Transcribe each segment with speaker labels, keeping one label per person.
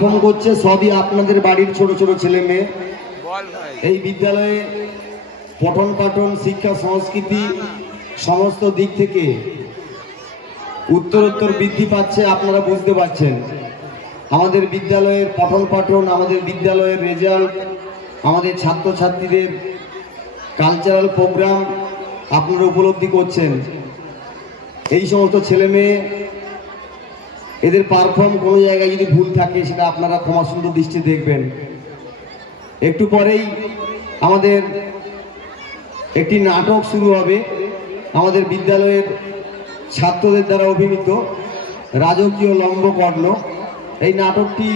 Speaker 1: Phone করছে সবই আপনাদের বাড়ির ছোট ছোট ছেলে মেয়ে। এই বিদ্যালয়ে পঠন পাঠন শিক্ষা সংস্কৃতি সমস্ত দিক থেকে উত্তরোত্তর বৃদ্ধি পাচ্ছে আপনারা বুঝতে পারছেন। আমাদের বিদ্যালয়ের পঠন পাঠন আমাদের বিদ্যালয়ের রেজাল্ট আমাদের ছাত্রছাত্রীদের কালচারাল প্রোগ্রাম আপনারা উপলব্ধি করছেন। এই সমস্ত ছেলে মেয়ে এদের পারফর্ম কোনো জায়গায় যদি ভুল থাকে, সেটা আপনারা ক্ষমা সুন্দর দৃষ্টি দেখবেন। একটু পরেই আমাদের একটি নাটক শুরু হবে। আমাদের বিদ্যালয়ের ছাত্রদের দ্বারা অভিনীত রাজকীয় লম্বকর্ণ। এই নাটকটি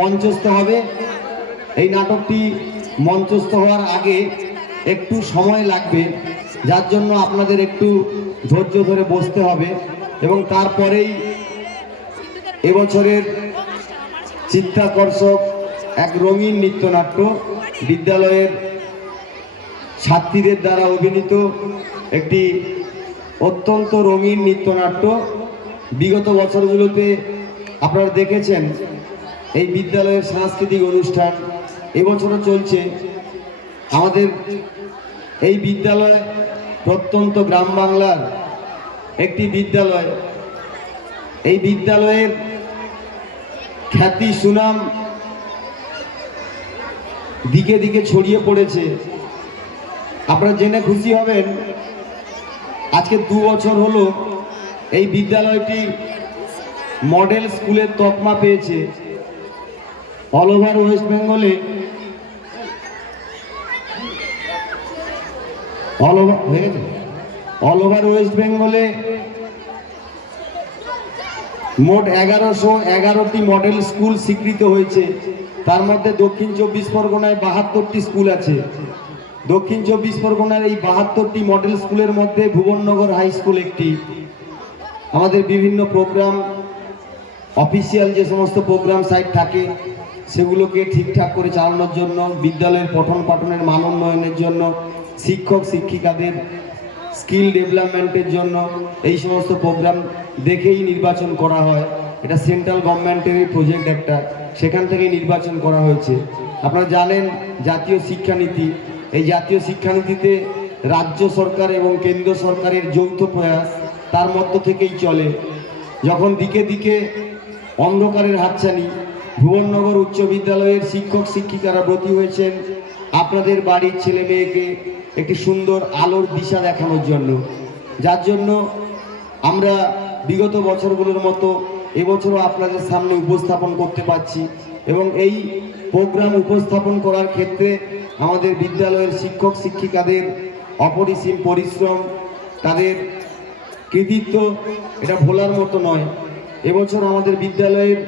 Speaker 1: মঞ্চস্থ হবে। এই নাটকটি মঞ্চস্থ হওয়ার আগে একটু সময় লাগবে, যার জন্য আপনাদের একটু ধৈর্য ধরে বসতে হবে এবং তারপরেই এবছরের চিত্তাকর্ষক এক রঙিন নৃত্যনাট্য বিদ্যালয়ের ছাত্রীদের দ্বারা অভিনীত একটি অত্যন্ত রঙিন নৃত্যনাট্য। বিগত বছরগুলোতে আপনারা দেখেছেন এই বিদ্যালয়ের সাংস্কৃতিক অনুষ্ঠান। এবছরও চলছে। আমাদের এই বিদ্যালয় প্রত্যন্ত গ্রাম বাংলার একটি বিদ্যালয়। এই বিদ্যালয়ের খ্যাতি, সুনাম দিকে দিকে ছড়িয়ে পড়েছে। আপনারা জেনে খুশি হবেন, আজকে দু বছর হলো এই বিদ্যালয়টি মডেল স্কুলের তকমা পেয়েছে। অল ওভার ওয়েস্ট বেঙ্গলে all over all over west বেঙ্গলে মোট এগারোশো এগারোটি মডেল স্কুল স্বীকৃত হয়েছে। তার মধ্যে দক্ষিণ চব্বিশ পরগনায় বাহাত্তরটি স্কুল আছে। দক্ষিণ চব্বিশ পরগনার এই বাহাত্তরটি মডেল স্কুলের মধ্যে ভুবননগর হাই স্কুল একটি। আমাদের বিভিন্ন প্রোগ্রাম অফিসিয়াল যে সমস্ত প্রোগ্রাম সাইট থাকে, সেগুলোকে ঠিকঠাক করে চালানোর জন্য, বিদ্যালয়ের পঠন পাঠনের মান উন্নয়নের জন্য শিক্ষক শিক্ষিকাদের স্কিল ডেভেলপমেন্টের জন্য এই সমস্ত প্রোগ্রাম দেখেই নির্বাচন করা হয়। এটা সেন্ট্রাল গভর্নমেন্টেরই প্রজেক্ট একটা, সেখান থেকেই নির্বাচন করা হয়েছে। আপনারা জানেন, জাতীয় শিক্ষানীতি, এই জাতীয় শিক্ষানীতিতে রাজ্য সরকার এবং কেন্দ্র সরকারের যৌথ প্রয়াস তার মধ্য থেকেই চলে। যখন দিকে দিকে অন্ধকারের হাতছানি, ভুবননগর উচ্চ বিদ্যালয়ের শিক্ষক শিক্ষিকারা ব্রতী হয়েছেন। আপনাদের বাড়ির ছেলে মেয়েকে একটি সুন্দর আলোর দিশা দেখানোর জন্য। যার জন্য আমরা বিগত বছরগুলোর মতো এবছরও আপনাদের সামনে উপস্থাপন করতে পারছি এবং এই প্রোগ্রাম উপস্থাপন করার ক্ষেত্রে আমাদের বিদ্যালয়ের শিক্ষক, শিক্ষিকাদের অপরিসীম পরিশ্রম, তাদের কৃতিত্ব এটা ভোলার মতো নয়। এবছর আমাদের বিদ্যালয়ের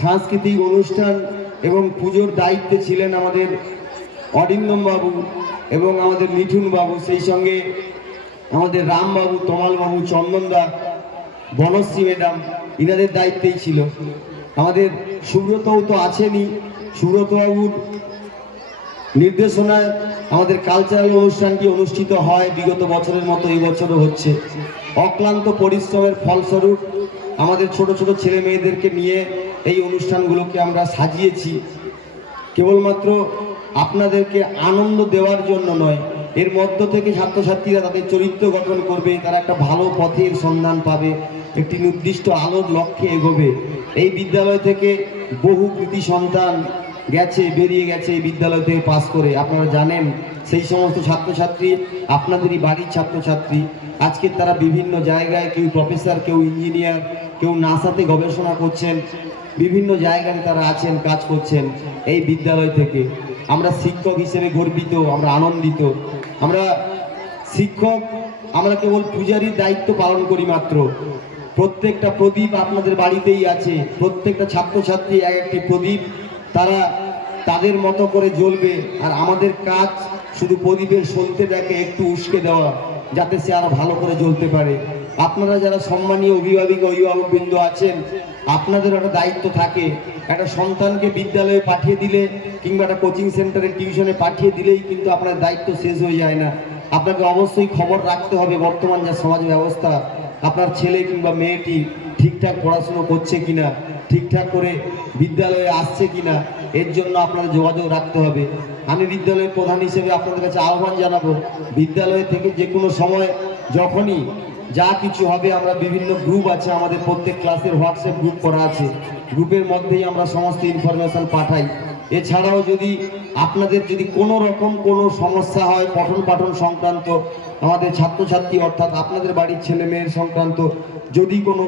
Speaker 1: সাংস্কৃতিক অনুষ্ঠান এবং পুজোর দায়িত্বে ছিলেন আমাদের অরিন্দম বাবু এবং আমাদের মিঠুন বাবু, সেই সঙ্গে আমাদের রামবাবু তমালবাবু চন্দনদা, বনশ্রী ম্যাডাম, ইনাদের দায়িত্বেই ছিল। আমাদের সুব্রতও তো আছেনই। সুব্রতবাবুর নির্দেশনায় আমাদের কালচারাল অনুষ্ঠানটি অনুষ্ঠিত হয় বিগত বছরের মতো, এই বছরও হচ্ছে। অক্লান্ত পরিশ্রমের ফলস্বরূপ আমাদের ছোট ছোট ছেলে মেয়েদেরকে নিয়ে এই অনুষ্ঠানগুলোকে আমরা সাজিয়েছি। কেবলমাত্র আপনাদেরকে আনন্দ দেওয়ার জন্য নয়, এর মধ্য থেকে ছাত্রছাত্রীরা তাদের চরিত্র গঠন করবে, তারা একটা ভালো পথের সন্ধান পাবে, একটি নির্দিষ্ট আলোর লক্ষ্যে এগোবে। এই বিদ্যালয় থেকে বহু কৃতি সন্তান গেছে, বেরিয়ে গেছে এই বিদ্যালয় থেকে পাস করে। আপনারা জানেন, সেই সমস্ত ছাত্রছাত্রী আপনাদেরই বাড়ির ছাত্রছাত্রী। আজকে তারা বিভিন্ন জায়গায় কেউ প্রফেসর, কেউ ইঞ্জিনিয়ার, কেউ নাসাতে গবেষণা করছেন। বিভিন্ন জায়গায় তারা আছেন, কাজ করছেন এই বিদ্যালয় থেকে। আমরা শিক্ষক হিসেবে গর্বিত, আমরা আনন্দিত। আমরা শিক্ষক, আমরা কেবল পূজারীর দায়িত্ব পালন করি মাত্র। প্রত্যেকটা প্রদীপ আপনাদের বাড়িতেই আছে। প্রত্যেকটা ছাত্রছাত্রী এক একটি প্রদীপ, তারা তাদের মতো করে জ্বলবে। আর আমাদের কাজ শুধু প্রদীপের সলতে দেখে একটু উস্কে দেওয়া, যাতে সে আরও ভালো করে জ্বলতে পারে। আপনারা যারা সম্মানীয় অভিভাবিকা অভিভাবকবৃন্দ আছেন, আপনাদের একটা দায়িত্ব থাকে। একটা সন্তানকে বিদ্যালয়ে পাঠিয়ে দিলে কিংবা একটা কোচিং সেন্টারে টিউশনে পাঠিয়ে দিলেই কিন্তু আপনার দায়িত্ব শেষ হয়ে যায় না। আপনাকে অবশ্যই খবর রাখতে হবে বর্তমান যা সমাজ ব্যবস্থা। আপনার ছেলে কিংবা মেয়েটি ঠিকঠাক পড়াশুনো করছে কিনা, ঠিকঠাক করে বিদ্যালয়ে আসছে কিনা, এর জন্য আপনার যোগাযোগ রাখতে হবে। আমি বিদ্যালয়ের প্রধান হিসেবে আপনাদের কাছে আহ্বান জানাব, বিদ্যালয় থেকে যে কোনো সময় যখনই যা কিছু হবে, আমরা বিভিন্ন গ্রুপ আছে, আমাদের প্রত্যেক ক্লাসের হোয়াটসঅ্যাপ গ্রুপ করা আছে। গ্রুপের মধ্যেই আমরা সমস্ত ইনফরমেশন পাঠাই। এছাড়াও যদি আপনাদের যদি কোনো রকম কোনো সমস্যা হয়, পঠন পাঠন সংক্রান্ত, আমাদের ছাত্রছাত্রী অর্থাৎ আপনাদের বাড়ির ছেলে মেয়ের সংক্রান্ত যদি কোনো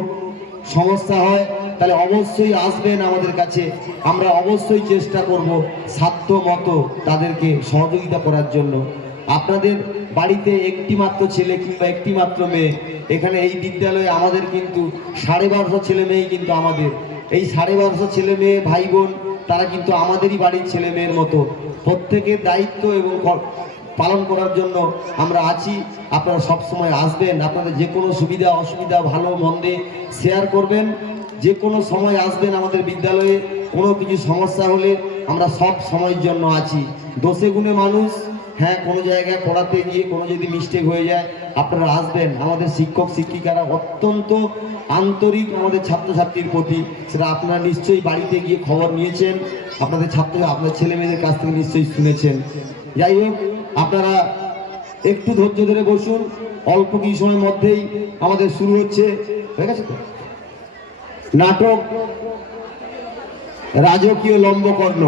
Speaker 1: সমস্যা হয়, তাহলে অবশ্যই আসবেন আমাদের কাছে। আমরা অবশ্যই চেষ্টা করব সাধ্য মতো তাদেরকে সহযোগিতা করার জন্য। আপনাদের বাড়িতে একটি মাত্র ছেলে কিংবা একটি মাত্র মেয়ে, এখানে এই বিদ্যালয়ে আমাদের কিন্তু সাড়ে বারোশো ছেলে মেয়েই কিন্তু আমাদের। এই সাড়ে বারোশো ছেলে মেয়ে ভাই বোন তারা কিন্তু আমাদেরই বাড়ির ছেলে মেয়ের মতো। প্রত্যেকের দায়িত্ব এবং পালন করার জন্য আমরা আছি। আপনারা সব সময় আসবেন। আপনাদের যে কোনো সুবিধা, অসুবিধা, ভালো, মন্দে শেয়ার করবেন। যে কোনো সময় আসবেন আমাদের বিদ্যালয়ে, কোনো কিছু সমস্যা হলে আমরা সব সময়ের জন্য আছি। দোষে গুণে মানুষ হ্যাঁ কোনো জায়গায় পড়াতে গিয়ে কোনো যদি মিস্টেক হয়ে যায়, আপনারা আসবেন। আমাদের শিক্ষক, শিক্ষিকারা অত্যন্ত আন্তরিক আমাদের ছাত্রছাত্রীর প্রতি। সেটা আপনারা নিশ্চয়ই বাড়িতে গিয়ে খবর নিয়েছেন। আপনাদের ছাত্র আপনার ছেলে মেয়েদের কাছ থেকে নিশ্চয়ই শুনেছেন। যাই হোক, আপনারা একটু ধৈর্য ধরে বসুন। অল্প কিছু সময়ের মধ্যেই আমাদের শুরু হচ্ছে। হয়ে গেছে তো? নাটক, রাজকীয় লম্বকর্ণ।